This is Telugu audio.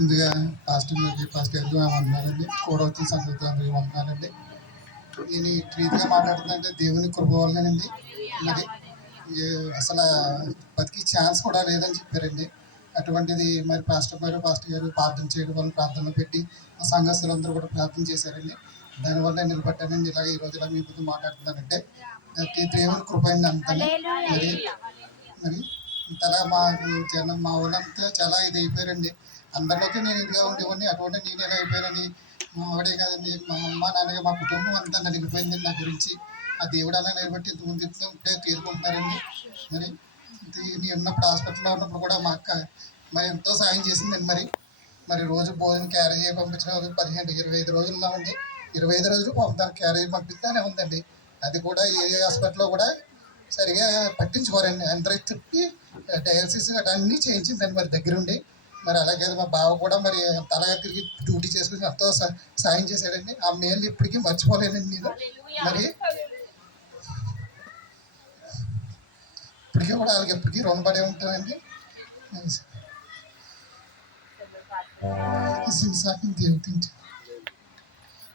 ముందుగా పాస్టర్ గారికి వందనాలండి. కూడా వచ్చిన సంగతి అందరికీ వందనాలండి. నేను ఈ రీతిగా మాట్లాడుతుందంటే దేవుని కృప వల్లనండి. మరి అసలు బతికి ఛాన్స్ కూడా లేదని చెప్పారండి. అటువంటిది మరి పాస్టర్ గారు ప్రార్థన చేయడం వల్ల ప్రార్థనలో పెట్టి మా సంఘస్థులందరూ కూడా ప్రార్థన చేశారండి. దానివల్ల నిలబడ్డానండి. ఇలాగ ఈరోజు ఇలా మీ ముందు మాట్లాడుతున్నానంటే దేవుని కృప అండి అంతనే. మరి మరి ఇంతలా మా ఊళ్ళంతా చాలా ఇది అయిపోయారండి. అందరిలోకి నేను ఇదిగా ఉండేవాడిని. అటువంటి నేను ఎలా అయిపోయానని మా ఆవిడే కాదండి, మా అమ్మ నాన్నగా మా కుటుంబం అంతా నలిగిపోయిందండి నా గురించి. ఆ దేవుడు అలా నిలబెట్టి ఇంతకుముందు ఇప్పుడే తీరుకుంటున్నారండి. మరి నేను ఉన్నప్పుడు హాస్పిటల్లో ఉన్నప్పుడు కూడా మా అక్క మరి ఎంతో సాయం చేసిందండి. మరి మరి రోజు భోజనం క్యారేజీ పంపించడం 15-25 రోజులు ఉన్నామండి. 25 రోజులు దాని క్యారేజీ పంపిస్తూనే ఉందండి. అది కూడా ఏ హాస్పిటల్లో కూడా సరిగా పట్టించుకోరండి. అందరికి తిప్పి డయాలసిస్ గట్రా అన్నీ చేయించిందండి మరి దగ్గరుండి. మరి అలాగే మా బావ కూడా మరి తలగా తిరిగి డ్యూటీ చేసుకుని ఎంతో సాయం చేశాడండి. ఆ మేలు ఇప్పటికీ మర్చిపోలేనండి నేను. మరి ఇప్పటికీ కూడా వాళ్ళకి ఎప్పటికీ రుణపడి ఉంటానండి. సాటిని దేవుడు